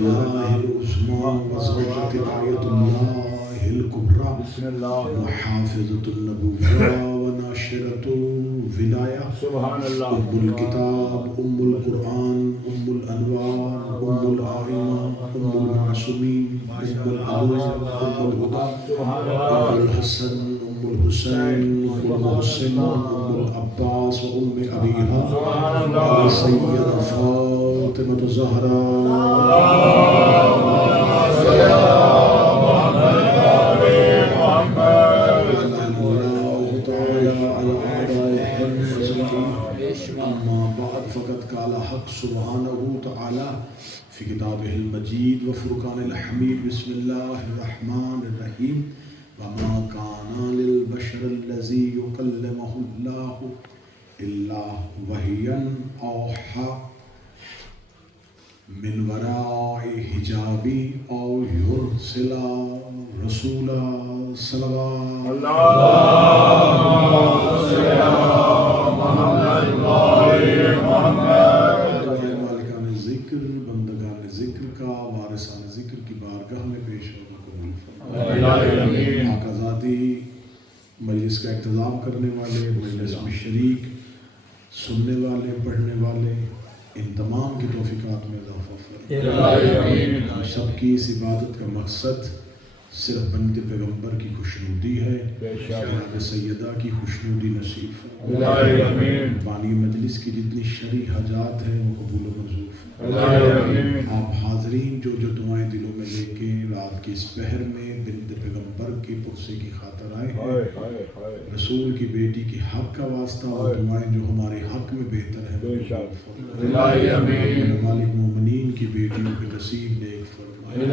الله العظمى وزوجة آية الله الكبرى وحافظة النبوة وناشرة الولاية أم الكتاب أم القرآن أم الأنوار أم الآئمة أم المعصومين أم الأنوار أم الهدى أم الحسن أم الحسين أم المحسن أم العباس وأم أبيها السيدة فاطمة أما بعد فقد قال حق سبحانه وتعالى في كتابه المجيد وفرقان الحميد بسم الله الرحمن الرحيم وما كان للبشر الذي يكلمه الله إلا وحيا أوحى من وراء حجاب أو يرسل رسولا صلوات مالکان ذکر بندگان ذکر کا وارثان ذکر کی بارگاہ میں پیش ہونا قبول فرمائے۔ آقا ذاتی مجلس کا اہتمام کرنے والے، مجلس میں شریک، سننے والے، پڑھنے والے، ان تمام کی توفیقات میں اضافہ فرمائے۔ ہم سب کی اس عبادت کا مقصد صرف بند پیغمبر کی خوشنودی ہے، جناب سیدہ کی خوشنودی نصیب فرمائے۔ بانی مجلس کی جتنی شرعی حاجات ہیں وہ قبول و منظور فرمائے۔ آپ حاضرین جو جو دعائیں دلوں میں لے کے رات کی اس پہر میں بند پیغمبر کی پرسے کی خاطر آئے ہیں، رسول کی بیٹی کی حق کا واسطہ اور دعائیں جو ہمارے حق میں بہتر ہے، میرا مالک مومنین کی بیٹیوں کے نصیب نیک فرمائے،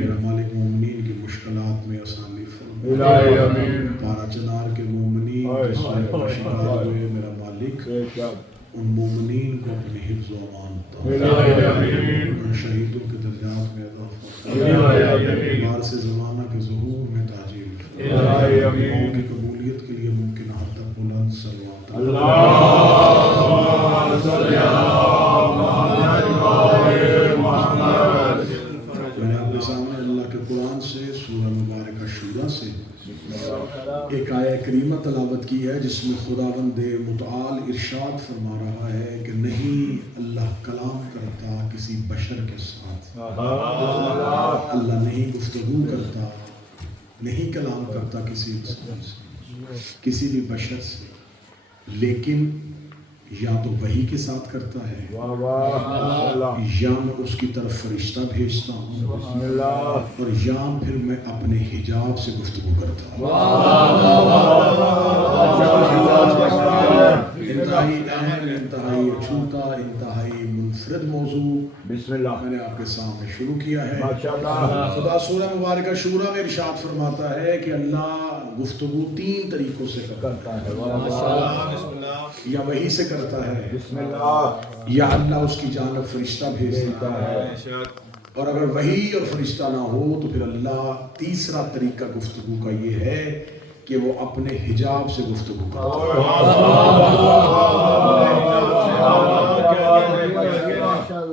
میرا مالک مومنین کی مشکلات میں آسانی فرمائے، پارا چنار کے مومنین جس میں شکار ہوئے میرا مالک ان مومنین کو اپنے حفظ و امان عطا فرمائے، ان شہیدوں کے درجات میں اضافہ فرمائے، بارس زمانہ کے ظہور میں تاجیل فرمائے، دعاؤں کی قبولیت کے لیے ممکن حد تک بلند صلوات اللہم صلی علی محمد۔ میں نے آپ کے سامنے اللہ کے قرآن سے سورہ مبارکہ شورى سے ایک آیہ کریمہ تلاوت کی ہے جس میں خداوند متعال ارشاد فرما رہا ہے کہ نہیں اللہ کلام کرتا کسی بشر کے ساتھ، اللہ نہیں گفتگو کرتا، نہیں کلام کرتا کسی انسان سے، کسی بھی بشر سے، لیکن یا تو وحی کے ساتھ کرتا ہے یا میں اس کی طرف فرشتہ بھیجتا ہوں اور یا پھر میں اپنے حجاب سے گفتگو کرتا ہوں۔ انتہائی اہم، انتہائی اچھوتا، انتہائی منفرد موضوع میں نے آپ کے سامنے شروع کیا ہے۔ خدا سورہ مبارکہ شورى میں ارشاد فرماتا ہے کہ اللہ گفتگو تین طریقوں سے کرتا ہے، یا وحی سے کرتا ہے، یا اللہ اس کی جانب فرشتہ بھیجتا ہے، اور اگر وحی اور فرشتہ نہ ہو تو پھر اللہ تیسرا طریقہ گفتگو کا یہ ہے کہ وہ اپنے حجاب سے گفتگو کرتا ہے۔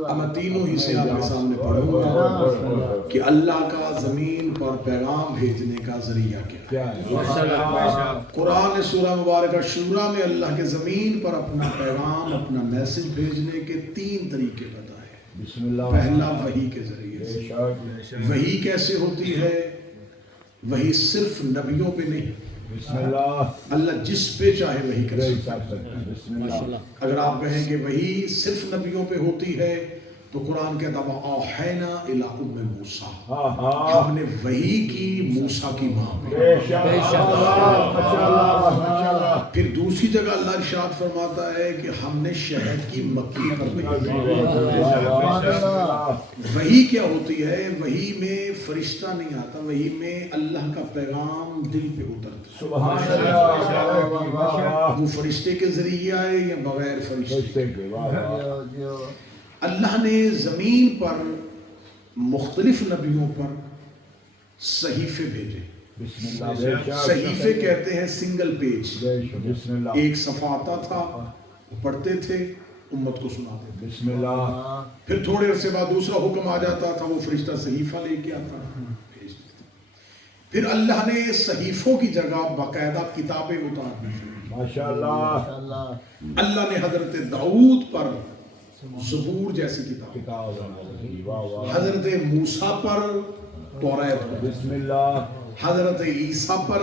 اب میں تینوں ہی سے آپ کے سامنے پڑھوں گا کہ اللہ کا زمین پر پیغام بھیجنے کا ذریعہ کیا ہے۔ قرآن نے سورہ مبارکہ شورى میں اللہ کے زمین پر اپنا پیغام، اپنا میسج بھیجنے کے تین طریقے بتائے۔ پہلا وحی کے ذریعے سے۔ وحی کیسے ہوتی ہے؟ وحی صرف نبیوں پہ نہیں، اللہ جس پہ چاہے وحی کر سکتا ہے۔ اگر آپ کہیں کہ وحی صرف نبیوں پہ ہوتی ہے تو قرآن کہتا ہے اوحینا الی ام موسیٰ، ہم نے وحی کی موسیٰ کی ماں پہ۔ پھر دوسری جگہ اللہ ارشاد فرماتا ہے کہ ہم نے شہد کی مکھی پر بھیجا۔ وحی کیا ہوتی ہے؟ وحی میں فرشتہ نہیں آتا، وحی میں اللہ کا پیغام دل پہ اترتا ہے۔ وہ فرشتے کے ذریعے آئے یا بغیر فرشتے کے۔ اللہ نے زمین پر مختلف نبیوں پر صحیفے بھیجے۔ صحیفے کہتے ہیں سنگل پیج، ایک صفحہ آتا تھا، وہ پڑھتے تھے، امت کو سناتے تھے. بسم اللہ. پھر تھوڑے عرصے بعد دوسرا حکم آ جاتا تھا, وہ فرشتہ صحیفہ لے کے آتا, بھیج دیتا. پھر اللہ نے صحیفوں کی جگہ باقاعدہ کتابیں اتار دی. ماشاءاللہ. اللہ نے حضرت داؤد پر زبور جیسی کتاب, حضرت موسیٰ پر توریت, بسم اللہ. حضرت عیسیٰ پر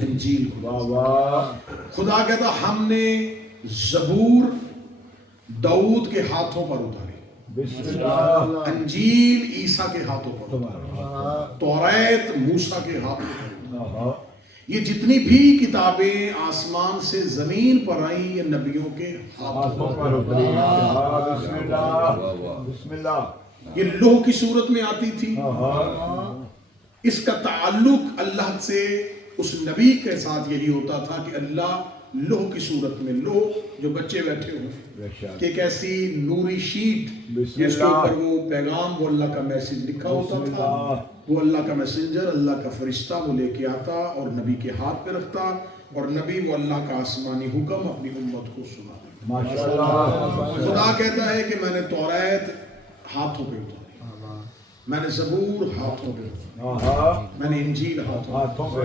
انجیل. خدا کہتا ہم نے زبور داؤد کے ہاتھوں پر اتاری, بسم اللہ. انجیل عیسیٰ کے ہاتھوں پر اتاری, توریت موسیٰ کے ہاتھوں پر. یہ جتنی بھی کتابیں آسمان سے زمین پر آئیں یہ نبیوں کے ہاتھوں پر اتری. بسم اللہ. بسم اللہ. یہ لوح کی صورت میں آتی تھی. اس کا تعلق اللہ سے اس نبی کے ساتھ یہی ہوتا تھا کہ اللہ لوح کی صورت میں, لوح جو بچے بیٹھے ہوئے کہ ایک ایسی نوری شیٹ جس کے اوپر وہ پیغام, وہ اللہ کا میسج لکھا ہوتا تھا, وہ اللہ کا میسنجر, اللہ کا فرشتہ وہ لے کے آتا اور نبی کے ہاتھ پہ رکھتا, اور نبی وہ اللہ کا آسمانی حکم اپنی امت کو سنا. خدا کہتا ہے کہ میں نے توریت ہاتھوں پہ اتاری, میں نے زبور ہاتھوں پہ اتاری, میں نے انجیل ہاتھوں پہ.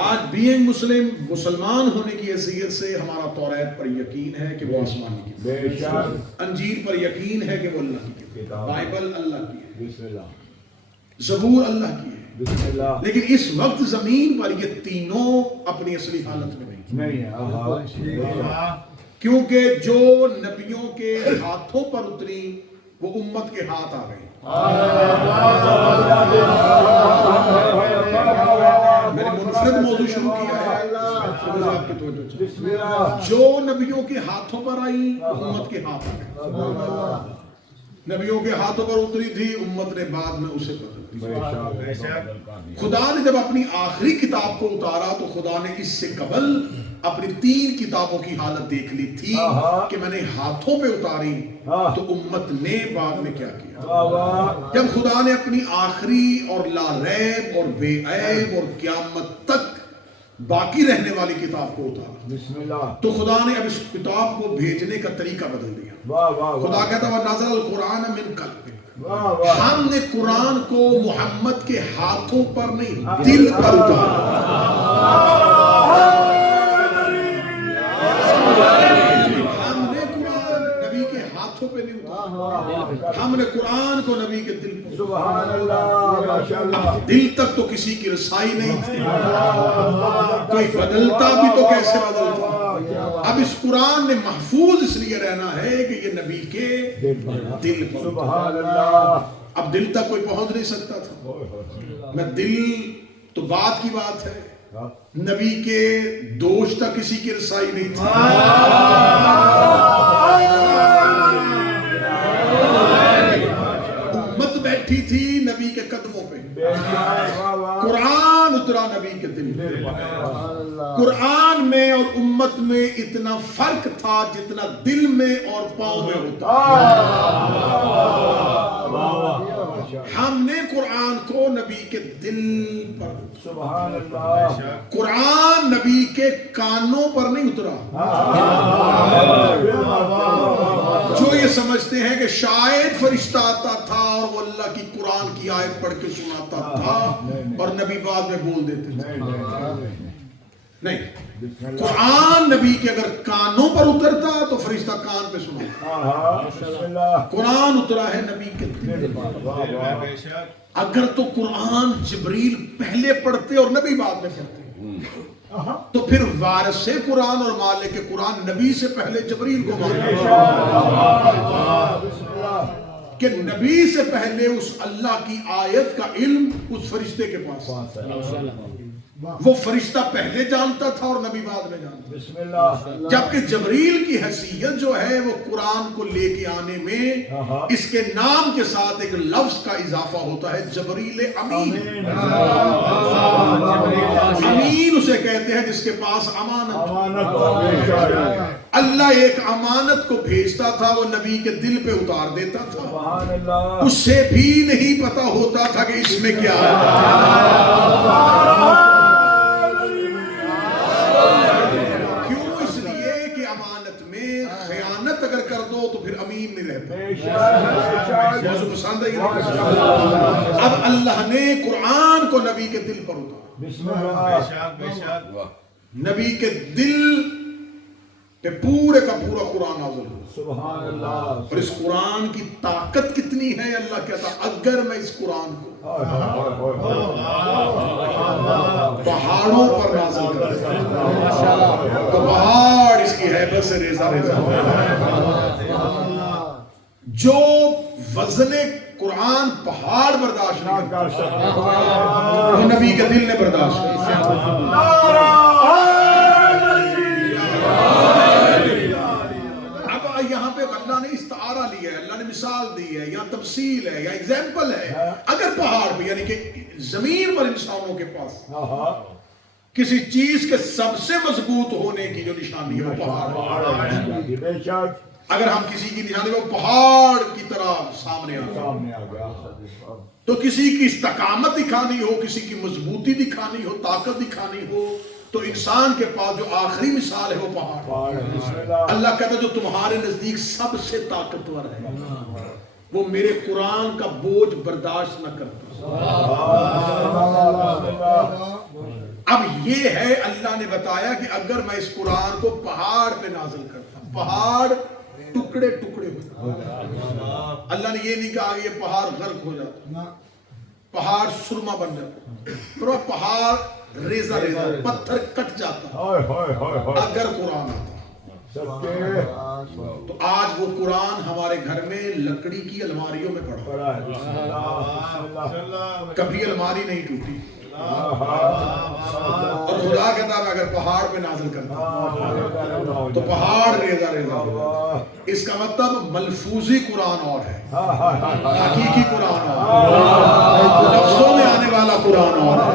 آج بینگ مسلم, مسلمان ہونے کی حیثیت سے ہمارا توریت پر یقین ہے کہ وہ آسمانی کتاب, انجیل پر یقین ہے کہ وہ اللہ کی کتاب, بائبل اللہ کی ہے, زبور اللہ کی ہے. بسم اللہ. لیکن اس وقت زمین پر یہ تینوں اپنی اصلی حالت میں نہیں نہیں. کیونکہ جو نبیوں کے ہاتھوں پر اتری وہ امت کے ہاتھ آ گئی. میں نے منفرد موضوع شروع کیا ہے, جو نبیوں کے ہاتھوں پر آئی امت کے ہاتھ آ گئی. نبیوں کے ہاتھوں پر اتری تھی, امت نے بعد میں اسے بدل دیا. خدا نے جب اپنی آخری کتاب کو اتارا تو خدا نے اس سے قبل اپنی 3 کتابوں کی حالت دیکھ لی تھی کہ میں نے ہاتھوں پہ اتاری, تو امت نے بعد میں کیا کیا. جب خدا نے اپنی آخری اور لا ریب اور بے عیب اور قیامت تک باقی رہنے والی کتاب کو اتارا, تو خدا نے اب اس کتاب کو بھیجنے کا طریقہ بدل دیا. خدا کہتا ہے نازل القرآن من قلبک, ہم نے قرآن کو محمد کے ہاتھوں پر نہیں دل پر اتارا. ہم نے قرآن نبی کے ہاتھوں پہ نہیں اتارا, ہم نے قرآن کو نبی کے دل پر. سبحان اللہ. دل تک تو کسی کی رسائی نہیں تھی, کوئی بدلتا بھی تو کیسے بدلتا. اب اس قرآن نے محفوظ اس لیے رہنا ہے کہ یہ نبی کے دل پر. سبحان اللہ. اب دل تک کوئی پہنچ نہیں سکتا تھا. میں دل تو بات کی بات ہے, نبی کے دوش تک کسی کی رسائی نہیں تھی. امت بیٹھی تھی نبی کے قدموں پہ, قرآن اترا نبی کے دل پہ. قرآن میں اور امت میں اتنا فرق تھا جتنا دل میں اور پاؤں میں ہوتا. ہم نے قرآن کو نبی کے دل پر, سبحان اللہ. قرآن نبی کے کانوں پر نہیں اترا. جو یہ سمجھتے ہیں کہ شاید فرشتہ آتا تھا اور وہ اللہ کی قرآن کی آیت پڑھ کے سناتا تھا اور نبی بعد میں بول دیتے تھے, نہیں. قرآن نبی کے اگر کانوں پر اترتا تو فرشتہ کان پہ سناتا. قرآن اترا ہے نبی کے دل پر. اگر تو قرآن جبریل پہلے پڑھتے اور نبی بعد میں پڑھتے تو پھر وارث قرآن اور مالک قرآن نبی سے پہلے جبریل کو مانتے کہ نبی سے پہلے اس اللہ کی آیت کا علم اس فرشتے کے پاس. وہ فرشتہ پہلے جانتا تھا اور نبی بعد میں جانتا. جبکہ جبریل کی حیثیت جو ہے وہ قرآن کو لے کے آنے میں اس کے نام کے ساتھ ایک لفظ کا اضافہ ہوتا ہے, جبریل امین. امین اسے کہتے ہیں جس کے پاس امانت. اللہ ایک امانت کو بھیجتا تھا, وہ نبی کے دل پہ اتار دیتا تھا. اسے بھی نہیں پتا ہوتا تھا کہ اس میں کیا ہے. موضوع پسند ہے؟ اب اللہ نے قرآن کو نبی کے دل پر اتارا. بسم اللہ. نبی کے دل پہ پورے کا پورا قرآن نازل ہوا. سبحان اللہ. اور اس قرآن کی طاقت کتنی ہے؟ اللہ کہتا اگر میں اس قرآن کو پہاڑوں پر نازل کرتا تو پہاڑ اس کی ہیبت سے ریزہ ریزہ ہو. جو وزن قرآن پہاڑ برداشت نہیں کرتا وہ نبی کے دل نے برداشت کیا. اب یہاں پہ اللہ نے استعارہ لیا ہے, اللہ نے مثال دی ہے یا تفصیل ہے یا ایگزامپل ہے. اگر پہاڑ پہ یعنی کہ زمین پر انسانوں کے پاس کسی چیز کے سب سے مضبوط ہونے کی جو نشانی ہے وہ پہاڑ ہے. اگر ہم کسی کی نشانی وہ پہاڑ کی طرح سامنے آ تو کسی کی استقامت دکھانی ہو, کسی کی مضبوطی دکھانی ہو, طاقت دکھانی ہو تو انسان کے پاس جو آخری مثال ہے وہ پہاڑ. اللہ کہتا ہے جو تمہارے نزدیک سب سے طاقتور ہے وہ میرے قرآن کا بوجھ برداشت نہ کرتا. اب یہ ہے اللہ نے بتایا کہ اگر میں اس قرآن کو پہاڑ پہ نازل کرتا ہوں پہاڑ ٹکڑے ٹکڑے ہو جاتے. اللہ نے یہ نہیں کہا کہ یہ پہاڑ غرق ہو جاتا, پہاڑ سرما بن جاتا, پورا پہاڑ ریزہ ریزہ پتھر کٹ جاتا اگر قرآن آتا. تو آج وہ قرآن ہمارے گھر میں لکڑی کی الماریوں میں پڑا, کبھی الماری نہیں ٹوٹی. اور خدا کہتا ہے اگر پہاڑ پہ نازل کرتا تو پہاڑ ریزہ ریزہ. اس کا مطلب ملفوظی قرآن اور ہے, حقیقی قرآن اور لفظوں میں آنے والا قرآن اور ہے,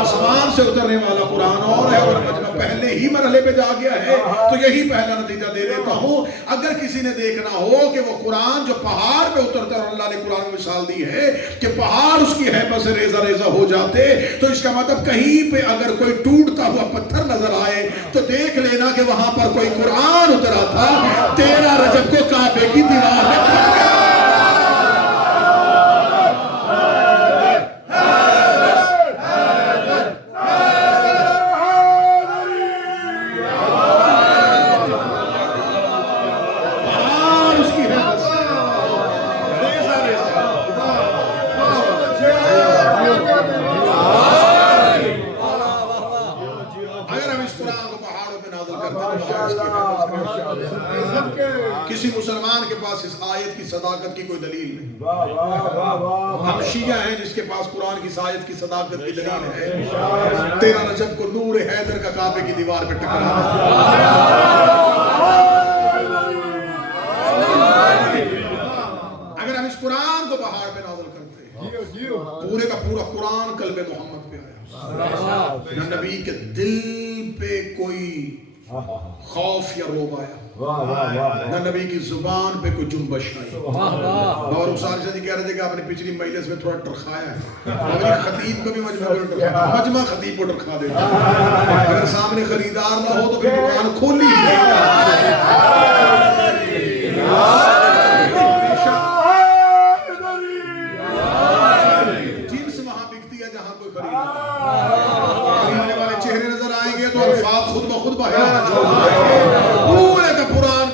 آسمان سے اترنے والا قرآن اور ہے. اور مجمع پہلے ہی مرحلے پہ جا گیا ہے تو یہی پہلا نتیجہ دے دیتا ہوں. اگر کسی نے دیکھنا ہو کہ وہ قرآن جو پہاڑ پہ اترتا ہے اور اللہ نے قرآن میں مثال دی ہے کہ پہاڑ اس کی ہیبت سے ریزہ ریزہ ہو جاتے تو اس کا مطلب کہیں پہ اگر کوئی ٹوٹتا ہوا پتھر نظر آئے تو دیکھ لینا کہ وہاں پر کوئی قرآن اترا تھا 13 رجب کو کعبے کی دیوار میں پڑ گیا. کسی مسلمان کے پاس اس آیت کی صداقت کی کوئی دلیل نہیں. ہم شیعہ ہیں جس کے پاس قرآن کی آیت کی صداقت کی دلیل ہے 13 رجب کو نور حیدر کا کعبے کی دیوار پہ ٹکرانا. اگر ہم اس قرآن کو پہاڑ پہ نازل کرتے پورے کا پورا قرآن قلب محمد پہ آیا. نہ نبی کے دل پہ کوئی خوف یا روب آیا, نہ نبی کی زبان پہ کوئی جنبش آئی. اور اسار جی کہہ رہے تھے کہ آپ نے پچھلی مجلس میں تھوڑا ٹرخایا ہے. خطیب کو بھی مجمع خطیب کو ٹرخا دیتا. اگر سامنے خریدار نہ ہو تو پھر دکان کھولی جنس وہاں بکتی ہے جہاں کوئی خریدار. خریدنے والے چہرے نظر آئیں گے تو الفاظ خود بخود باہر پورے کا قرآن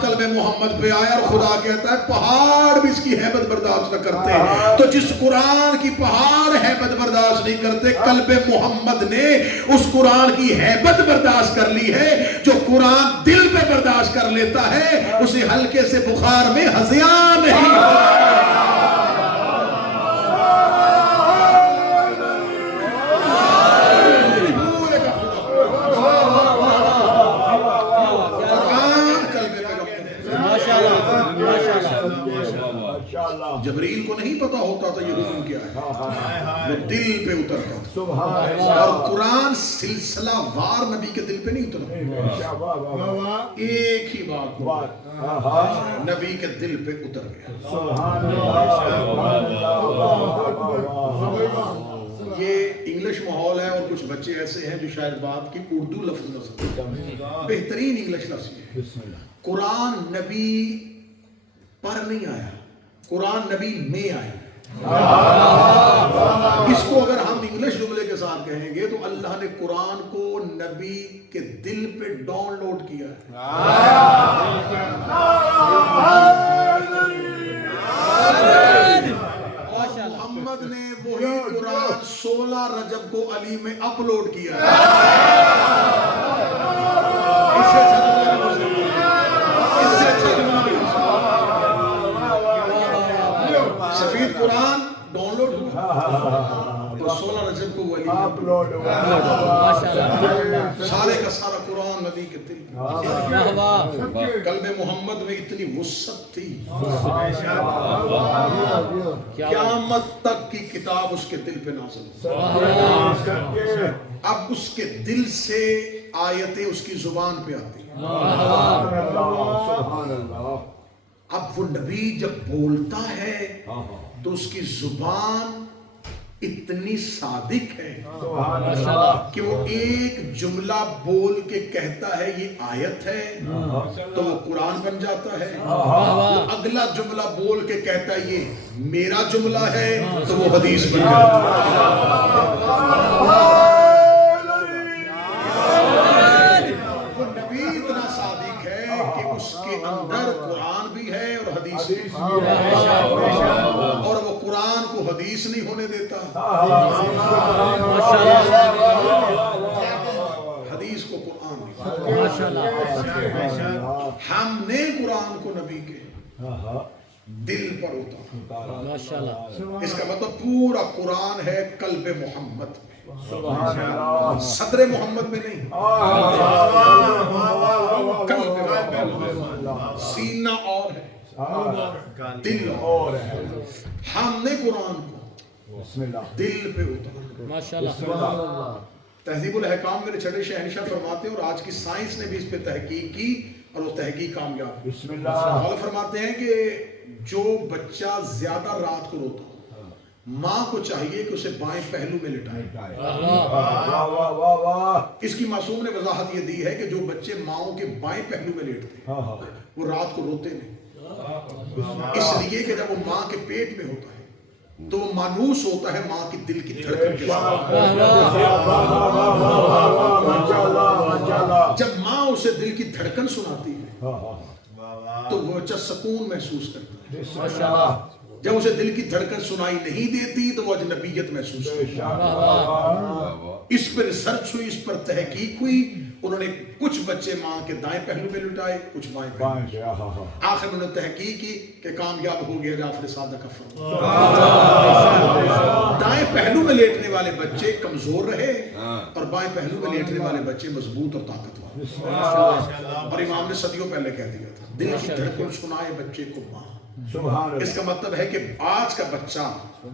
قلب محمد پہ آیا. اور خدا کہتا ہے پہاڑ بھی اس کی ہیبت برداشت نہ کرتے. تو جس قرآن کی پہاڑ ہیبت برداشت نہیں کرتے قلب محمد نے اس قرآن کی ہیبت برداشت کر لی ہے. جو قرآن دل پہ برداشت کر لیتا ہے اسے ہلکے سے بخار میں ہذیان نہیں. جبریل کو نہیں پتا ہوتا تھا یہ حکم کیا ہے, وہ دل پہ اترتا تھا. اور قرآن سلسلہ وار نبی کے دل پہ نہیں اترا, ایک ہی بات نبی کے دل پہ اتر گیا. یہ انگلش ماحول ہے اور کچھ بچے ایسے ہیں جو شاید بات کی اردو لفظ نہ سمجھتے. بہترین انگلش لفظ ہے قرآن نبی پر نہیں آیا، قرآن نبی میں آیا۔ اس کو اگر ہم انگلش جملے کے ساتھ کہیں گے تو اللہ نے قرآن کو نبی کے دل پہ ڈاؤن لوڈ کیا ہے۔ اور محمد نے وہی قرآن 16 رجب کو علی میں اپلوڈ کیا ہے۔ اس سے سفید قرآن ڈاؤن لوڈ ہوا اور 16 رجب کو وہ علی میں اپلوڈ ہوا۔ سارے کا سارا قرآن نبی کے دل میں، قلب محمد میں اتنی وسعت تھی، قیامت تک کی کتاب اس کے دل پہ نازل ہوئی۔ اب اس کے دل سے آیتیں اس کی زبان پہ آتی ہیں۔ اب وہ نبی جب بولتا ہے تو اس کی زبان اتنی صادق ہے کہ وہ ایک جملہ بول کے کہتا ہے یہ آیت ہے تو وہ قرآن بن جاتا ہے، وہ اگلا جملہ بول کے کہتا ہے یہ میرا جملہ ہے تو وہ حدیث بن جاتا ہے۔ وہ نبی اتنا صادق ہے کہ اس کے اندر قرآن بھی ہے اور حدیث بھی ہے، اور وہ قرآن کو حدیث نہیں ہونے دیتا، حدیث کو قرآن نہیں۔ ہم نے قرآن کو نبی کے دل پر اتارا۔ اس کا مطلب پورا قرآن ہے قلب محمد میں، صدر محمد میں نہیں، سینہ اور ہے، دل اور ہے۔ ہم نے قرآن کو دل پہ اتارا۔ تہذیب الاحکام میرے چھٹے شہنشاہ فرماتے ہیں، اور آج کی سائنس نے بھی اس پہ تحقیق کی اور وہ تحقیق کامیاب ہوئی۔ فرماتے ہیں کہ جو بچہ زیادہ رات کو روتا ماں کو چاہیے کہ اسے بائیں پہلو میں لٹائے۔ اس کی معصوم نے وضاحت یہ دی ہے کہ جو بچے ماؤں کے بائیں پہلو میں لیٹتے وہ رات کو روتے نہیں، اس لیے کہ جب وہ ماں کے پیٹ میں ہوتا ہے تو وہ مانوس ہوتا ہے ماں کی دل کی دھڑکن کے ساتھ۔ جب ماں اسے دل کی دھڑکن سناتی ہے تو وہ بچہ سکون محسوس کرتا ہے۔ جب اسے دل کی دھڑکن سنائی نہیں دیتی تو وہ اجنبیت محسوس کرتی ہے۔ اس پر ریسرچ ہوئی، اس پر تحقیق ہوئی، انہوں نے کچھ بچے ماں کے دائیں پہلو میں لٹائے، کچھ بائیں پہلو۔ آخر انہوں نے تحقیق کی کہ کامیاب ہو گیا جعفر صادق کا فرمان۔ دائیں پہلو میں لیٹنے والے بچے کمزور رہے اور بائیں پہلو میں لیٹنے والے بچے مضبوط اور طاقتور۔ اور امام نے صدیوں پہلے کہہ دیا تھا دل کی دھڑکن سنائے بچے کو ماں۔ اس کا مطلب ہے کہ آج کا بچہ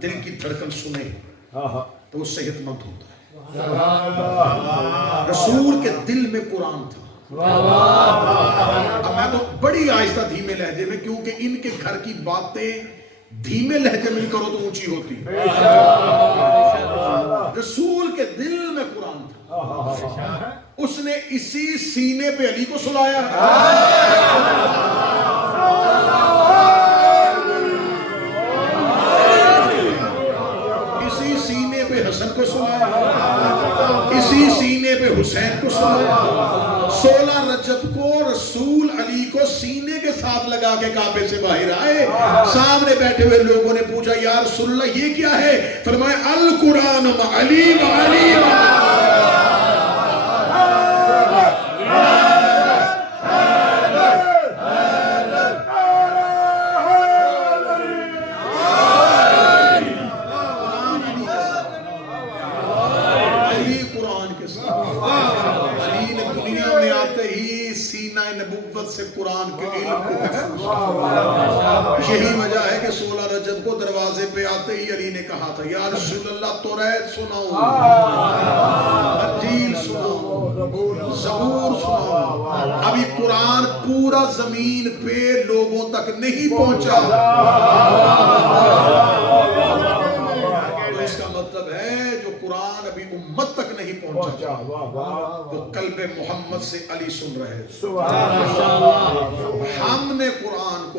دل کی دھڑکن سنے تو وہ صحت مند ہوتا ہے۔ رسول کے دل میں قرآن تھا۔ اب میں تو بڑی آہستہ دھیمے لہجے میں، کیونکہ ان کے گھر کی باتیں دھیمے لہجے میں کرو تو اونچی ہوتی۔ رسول کے دل میں قرآن تھا، اس نے اسی سینے پہ علی کو سلایا۔ اسی سینے پہ حسن کو سلایا، اسی سینے پہ حسین کو سلایا۔ 16 رجب کو رسول علی کو سینے کے ساتھ لگا کے کعبے سے باہر آئے، سامنے بیٹھے ہوئے لوگوں نے پوچھا یا رسول اللہ یہ کیا ہے؟ فرمایا القرآن مع علی مع علی سے قرآن کے علم کو محفوظ کیا۔ یہی وجہ ہے کہ 16 رجب کو دروازے پہ آتے ہی علی نے کہا تھا یا رسول اللہ توریت سناؤ، انجیل سناؤ، زبور سناؤ۔ ابھی قرآن پورا زمین پہ لوگوں تک نہیں پہنچا، تو اس کا مطلب ہے جو قرآن ابھی امت تک نہیں پہنچا وہ قلب محمد سے علی سن رہے۔ ہم نے قرآن کو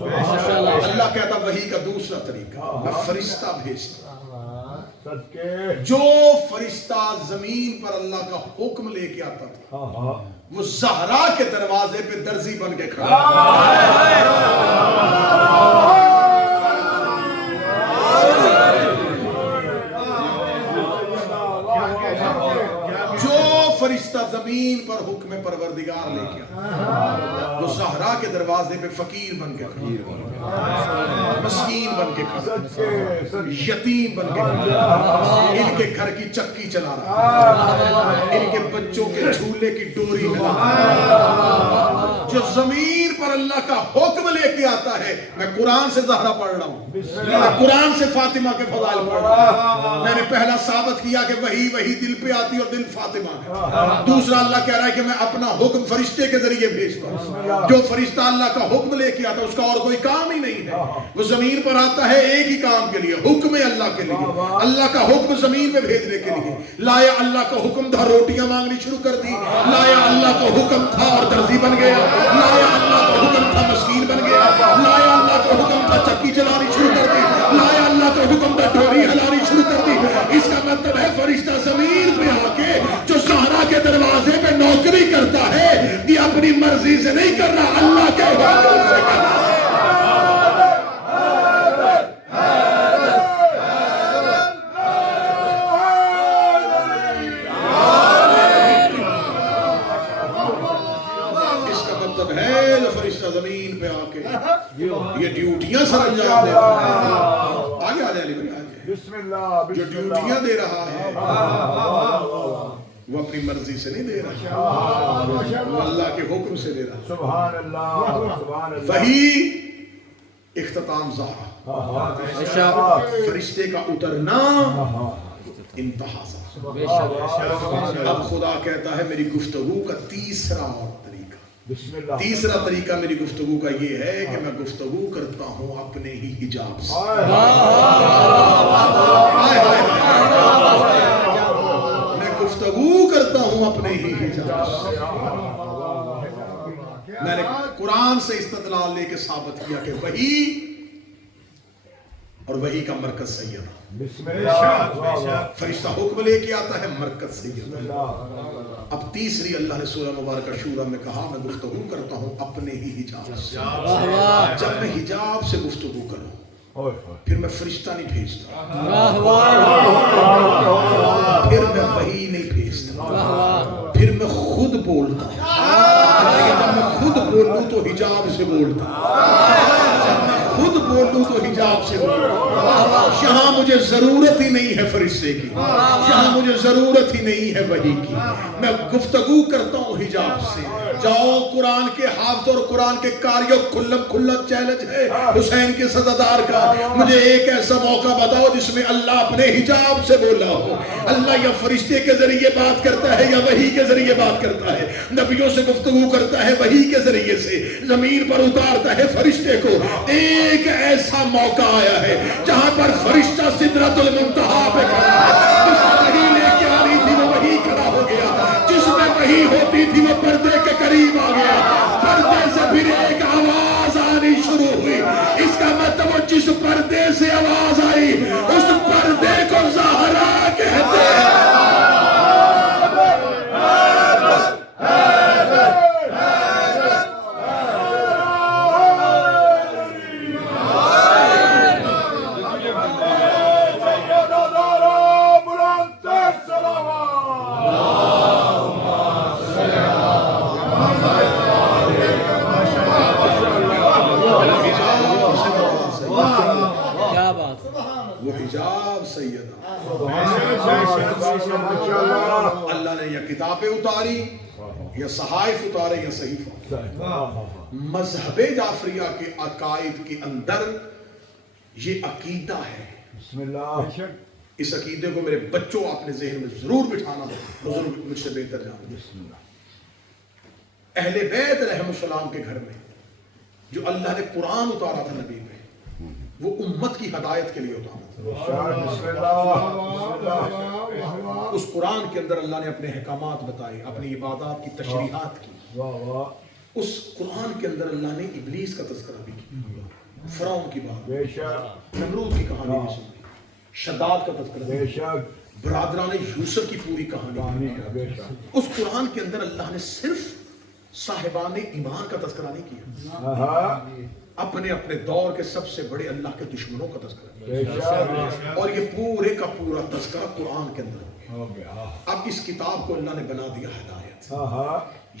اللہ کہتا وحی کا دوسرا طریقہ میں فرشتہ بھیجتا جو فرشتہ زمین پر اللہ کا حکم لے کے آتا تھا وہ زہرا کے دروازے پہ درزی بن کے کھڑا فرشتہ زمین پر حکم پروردگار لے کے آیا وہ زہرا کے دروازے پہ فقیر بن کے کھڑا مسکین بن کے کھڑا یتیم بن کے کھڑا ان کے گھر کی چکی چلا رہا ان کے بچوں کے جھولے کی ڈوری ہلا جو زمین پر اللہ کا حکم لے کے آتا ہے میں قرآن سے زہرا پڑھ رہا ہوں میں قرآن سے فاطمہ کے فضائل پڑھ رہا ہوں میں نے پہلا ثابت کیا کہ وہی دل پہ آتی اور دل فاطمہ ہے دوسرا اللہ کہہ رہا ہے کہ میں اپنا حکم فرشتے کے ذریعے بھیجتا ہوں جو فرشتہ اللہ کا حکم لے کے آتا ہے اس کا اور کوئی کام ہی نہیں ہے وہ زمین پر آتا ہے ایک ہی کام کے لیے حکم اللہ کے لیے اللہ کا حکم زمین میں بھیجنے کے لیے لایا اللہ کا حکم تھا روٹیاں مانگنی شروع کر دی لایا اللہ کا حکم تھا اور درزی بن گیا لایا اللہ کا حکم تھا مسکین بن گیا لایا اللہ کا حکم تھا چکی چلانی شروع کر دی لایا اللہ کا حکم تھا ڈوری ہلانی شروع کر دی اس کا مطلب ہے فرشتہ زمین پہ آ کے جو زہرا کے دروازے پہ نوکری کرتا ہے یہ اپنی مرضی سے نہیں کر رہا اللہ کے حکم سے کر رہا ہے زمین پہ آ کے یہ ڈیوٹیاں سر انجام دے رہا ہے آگے آ جائے جو ڈیوٹیاں دے رہا ہے وہ اپنی مرضی سے نہیں دے رہا وہ اللہ کے حکم سے دے رہا وہی اختتام زہرا فرشتے کا اترنا انتہا زہرا اب خدا کہتا ہے میری گفتگو کا تیسرا تیسرا طریقہ میری گفتگو کا یہ ہے کہ میں گفتگو کرتا ہوں اپنے ہی حجاب سے میں گفتگو کرتا ہوں اپنے ہی حجاب سے میں نے قرآن سے استدلال لے کے ثابت کیا کہ وہی اور وہی کا مرکز سیدہ فرشتہ حکم لے کے آتا ہے مرکز سیدہ اب تیسری اللہ نے سورہ مبارکہ شورى میں کہا میں گفتگو کرتا ہوں اپنے ہی حجاب سے جب میں حجاب سے گفتگو کروں پھر میں فرشتہ نہیں بھیجتا پھر میں وحی نہیں بھیجتا پھر میں خود بولتا جب میں خود بولوں تو حجاب سے بولتا جب میں خود بولوں تو حجاب سے بولوں یہاں مجھے ضرورت ہی نہیں ہے فرشتے کی یہاں مجھے ضرورت ہی نہیں ہے وحی کی میں گفتگو کرتا ہوں حجاب سے جاؤ قرآن کے حافظ اور قرآن کے قاریوں کھلا چیلنج ہے حسین کے سزادار کا مجھے ایک ایسا موقع بتاؤ جس میں اللہ اپنے حجاب سے بولا ہو اللہ یا فرشتے کے ذریعے بات کرتا ہے یا وحی کے ذریعے بات کرتا ہے نبیوں سے گفتگو کرتا ہے وحی کے ذریعے سے زمین پر اتارتا ہے فرشتے کو ایک ایسا موقع آیا ہے جہاں پر فرشتہ سدرۃ المنتہا پہ کھڑا ہے جس میں وحی لے کے آ رہی تھی وہ وحی کھڑا ہو گیا جس میں وحی ہوتی تھی وہ پردے کے قریب آ گیا پردے سے پھر ایک آواز آنی شروع ہوئی اس کا مطلب جس پردے سے آواز آئی اس پردے کو زہرا کہتے ہیں اللہ نے یا کتابیں اتاری یا صحائف اتارے یا صحیفہ مذہب جعفریہ کے عقائد کے اندر یہ عقیدہ ہے بسم اللہ اس عقیدے کو میرے بچوں اپنے ذہن میں ضرور بٹھانا حضور مجھ سے بہتر جانتے اہل بیت رحمۃ السلام کے گھر میں جو اللہ نے قرآن اتارا تھا نبی میں وہ امت کی ہدایت کے لیے اتارا اس قرآن کے اندر اللہ نے اپنے احکامات بتائے اپنی عبادات کی تشریحات کی اس قرآن کے اندر اللہ نے ابلیس کا تذکرہ بھی کیا، فرعون کی بات، بے شک نمرود کی کہانی بھی سنی، شداد کا تذکرہ بے بھی، شک برادران یوسف کی پوری کہانی پانی بھی۔ کا بے شک اس قرآن کے اندر اللہ نے صرف صاحبان ایمان کا تذکرہ نہیں کیا، اپنے اپنے دور کے سب سے بڑے اللہ کے دشمنوں کا تذکرہ بے شک کیا، اور یہ پورے کا پورا تذکرہ قرآن کے اندر ہو ہو گیا گیا۔ اب اس کتاب کو اللہ نے بنا دیا ہدایت، بے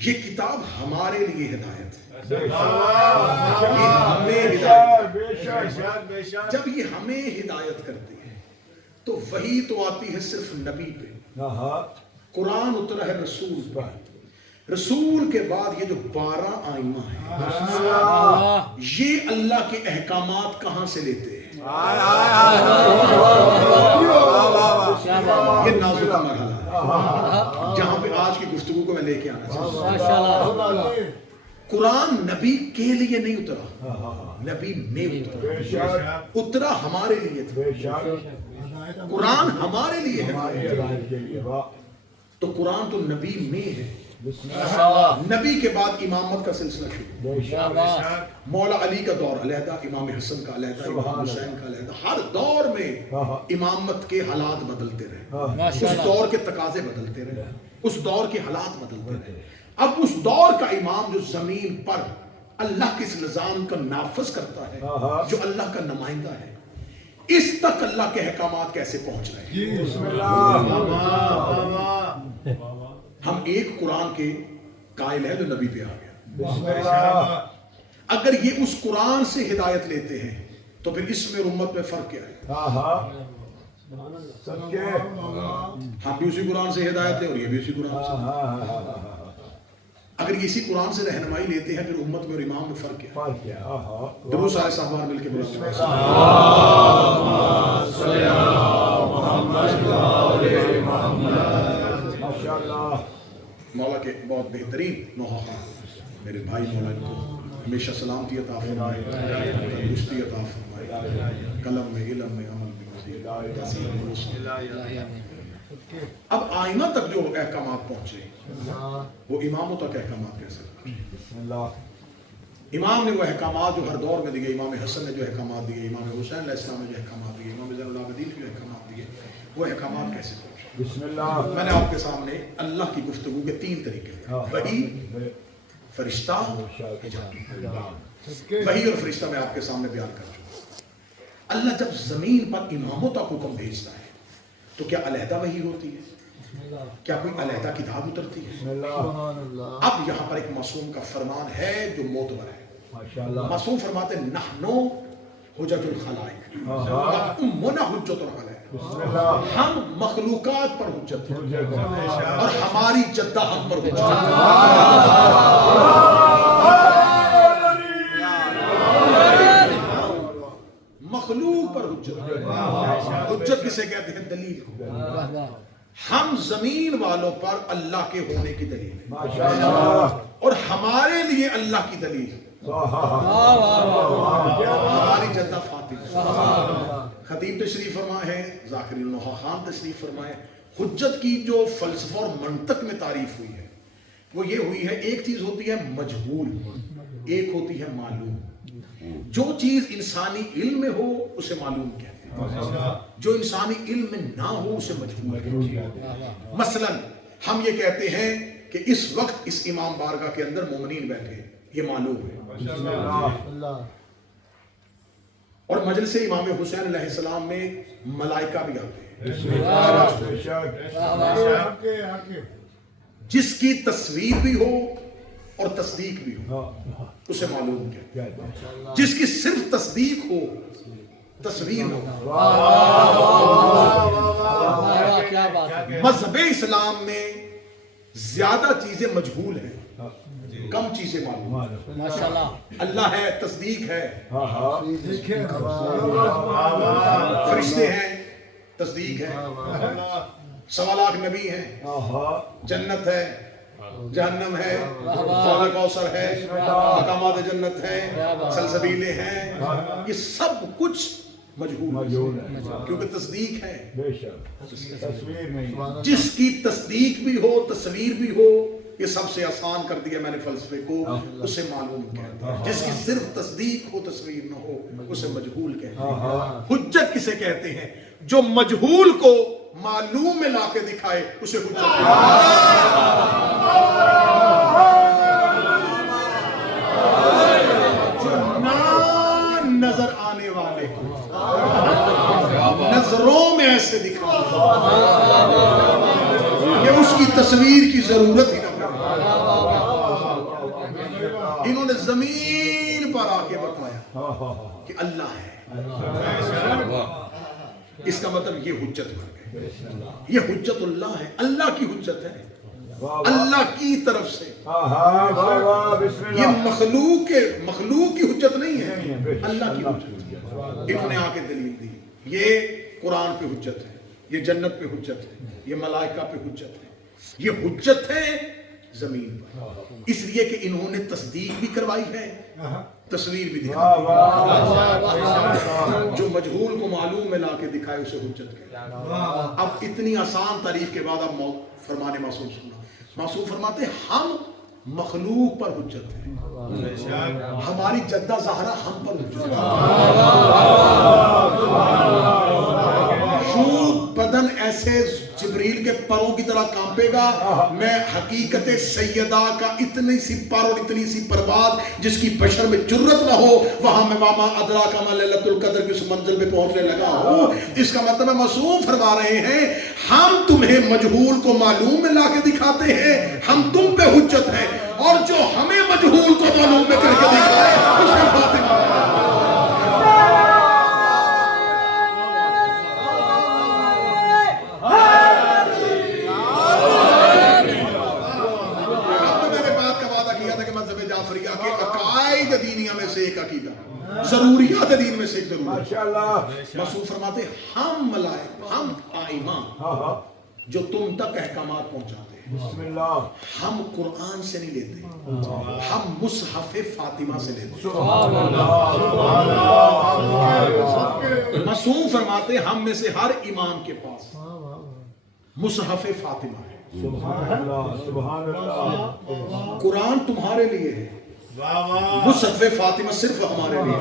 یہ کتاب ہمارے لیے ہدایت ہے، شک یہ ہمیں ہدایت بے شک بیشک بیشک جب یہ ہمیں ہدایت کرتی ہے تو وہی تو آتی ہے صرف نبی پہ، قرآن اترا ہے رسول پہ، رسول کے بعد یہ جو 12 آئمہ ہیں یہ اللہ کے احکامات کہاں سے لیتے ہیں؟ یہ نازک مرحلہ ہے جہاں پہ آج کی گفتگو کو میں لے کے آنا چاہتا ہوں۔ قرآن نبی کے لیے نہیں اترا، نبی میں اترا، بے شک اترا ہمارے لیے تھا، بے شک قرآن ہمارے لیے ہے، ہماری ہدایت کے لیے واہ تو قرآن تو نبی میں ہے، بسم اللہ نبی کے بعد امامت کا سلسلہ شروع، بے شک مولا علی کا دور علیحدہ، امام حسن کا علیحدہ، امام حسین کا علیحدہ، ہر دور میں امامت کے حالات بدلتے رہے، اس دور کے تقاضے بدلتے رہے، اس دور کے حالات بدلتے رہے۔ اب اس دور کا امام جو زمین پر اللہ کے اس نظام کا نافذ کرتا ہے، جو اللہ کا نمائندہ ہے، اس تک اللہ کے احکامات کیسے پہنچ رہے ہیں؟ بسم اللہ ہم ایک قرآن کے قائل ہیں جو نبی پہ آ گیا، بسم اللہ اگر یہ اس قرآن سے ہدایت لیتے ہیں تو پھر اس میں اور امت میں فرق کیا ہے؟ سب کے ہم بھی اسی قرآن سے ہدایت لیں اور یہ بھی اسی قرآن سے، اگر یہ اسی قرآن سے رہنمائی لیتے ہیں پھر امت میں اور امام میں فرق کیا ہے؟ فرق کیا دروس آئے صاحبان مل کے بلند ماشاءاللہ مولا کے بہت بہترین نوحہ میرے بھائی، مولا ان کو ہمیشہ سلامتی عطا فرمائے، تندرستی عطا فرمائے، قلم میں، علم میں، عمل میں مزید تحصیل درست۔ اب آئینہ تک جو احکامات پہنچے وہ اماموں تک احکامات کیسے پہنچے؟ بسم اللہ امام نے وہ احکامات جو ہر دور میں دیے، امام حسن نے جو احکامات دیے، امام حسین علیہ السلام نے جو احکامات دیے، امام زین العابدین نے جو احکامات دیے، وہ احکامات کیسے پہنچے؟ بسم اللہ میں نے آپ کے سامنے اللہ کی گفتگو کے 3 طریقے ہیں، وحی، فرشتہ، وحی اور فرشتہ میں آپ کے سامنے بیان کر چکا ہوں۔ اللہ جب زمین پر اماموں تک حکم بھیجتا ہے تو کیا علیحدہ وحی ہوتی ہے؟ کیا کوئی علیحدہ کتاب اترتی ہے؟ بسم اللہ اب یہاں پر ایک معصوم کا فرمان ہے جو معتبر ہے، ماشاءاللہ معصوم فرماتے ہیں نحنو حجت الخلائق امنا حجت الخلائق، بسم اللہ ہم مخلوقات پر حجت ہیں حجت اور ہماری جدہ حق پر حجت ہے۔ مخلوق پر حجت، حجت کسے کہتے ہیں؟ دلیل کو۔ ہم زمین والوں پر اللہ کے ہونے کی دلیل ہے ماشاءاللہ اور ہمارے لیے اللہ کی دلیل ہے، ہماری جدہ فاطمہ۔ خطیب تشریف فرمائے ہیں، ذاکر النوحہ خان تشریف فرمائے، حجت کی جو فلسفہ اور منطق میں تعریف ہوئی ہے وہ یہ ہوئی ہے، ایک چیز ہوتی ہے مجہول، ایک ہوتی ہے معلوم۔ جو چیز انسانی علم میں ہو اسے معلوم کہتے ہیں، جو انسانی علم میں نہ ہو اسے مجہول کہتے ہیں۔ مثلا ہم یہ کہتے ہیں کہ اس وقت اس امام بارگاہ کے اندر مومنین بیٹھے، یہ معلوم ہے، بسم اللہ اور مجلس امام حسین علیہ السلام میں ملائکہ بھی آتے ہیں، بسم اللہ بے شک جس کی تصویر بھی ہو اور تصدیق بھی ہو اسے معلوم کہتے کیا ہیں، جس کی صرف تصدیق ہو تصویر نہ ہو۔ مذہب اسلام میں زیادہ چیزیں مجہول ہیں، کم چیزیں معلوم ہیں۔ اللہ ہے، تصدیق ہے، فرشتے ہیں، تصدیق ہے، 1.25 لاکھ نبی ہیں، جنت ہے، جہنم ہے، حوض کوثر ہے، مقامات جنت ہے، سلسبیلیں ہیں، یہ سب کچھ مجہول ہے کیونکہ تصدیق ہے۔ بے شک تصویر نہیں جس کی تصدیق بھی ہو تصویر بھی ہو یہ سب سے آسان کر دیا میں نے فلسفے کو، اسے معلوم کہتے ہیں۔ جس کی صرف تصدیق ہو تصویر نہ ہو اسے مجہول کہتے ہیں۔ حجت کسے کہتے ہیں؟ جو مجہول کو معلوم میں لا کے دکھائے اسے حجت کہتے ہیں۔ جو نہ نظر آنے والے کو نظروں میں ایسے دکھائے کہ اس کی تصویر کی ضرورت ہی نہ پڑے۔ انہوں نے زمین پر آ کے بتایا کہ اللہ ہے، اس کا مطلب یہ حجت بن گئے۔ یہ حجت اللہ ہے، اللہ کی حجت ہے، اللہ کی طرف سے۔ یہ مخلوق کی حجت نہیں ہے، اللہ کی حجت۔ انہوں نے آ کے دلیل دی، یہ قرآن پہ حجت ہے، یہ جنت پہ حجت ہے، یہ ملائکہ پہ حجت ہے، یہ حجت ہے زمین پر۔ اس لیے کہ انہوں نے تصدیق بھی کروائی ہے، تصویر بھی دکھائی ہے۔ جو مجہول کو معلوم میں لا کے دکھائے اسے حجت کہتے ہیں۔ اب اتنی آسان تعریف کے بعد اب فرمانے معصوم سننا۔ معصوم فرماتے ہیں ہم مخلوق پر حجت ہے، ہماری جدہ زہرا ہم پر حجت ہے۔ بدن ایسے جبریل کے پروں کی طرح کانپے گا، میں حقیقت سیدہ کا اتنی سی پر اور اتنی سی پرواز جس کی بشر میں جرت نہ ہو، وہاں میں واما ادراک ما لیلۃ القدر کی اس منزل پہ پہنچنے لگا ہوں۔ اس کا مطلب معصوم فرما رہے ہیں ہم تمہیں مجہول کو معلوم میں لا کے دکھاتے ہیں، ہم تم پہ حجت ہے، اور جو ہمیں مجہول کو معلوم میں کر کے دکھائے اس کا فاطمہ۔ دینیا میں سے ایک عقیدہ، ضروریات دین میں سے ایک ضروریات۔ معصوم فرماتے ہم ملائک، ہم آئمہ جو تم تک احکامات پہنچاتے ہیں، ہم قرآن سے نہیں لیتے، ہم مصحف فاطمہ سے لیتے ہیں۔ معصوم فرماتے ہم میں سے ہر امام کے پاس مصحف فاطمہ ہے۔ قرآن تمہارے لیے ہے، مصحف فاطمہ صرف ہمارے لیے۔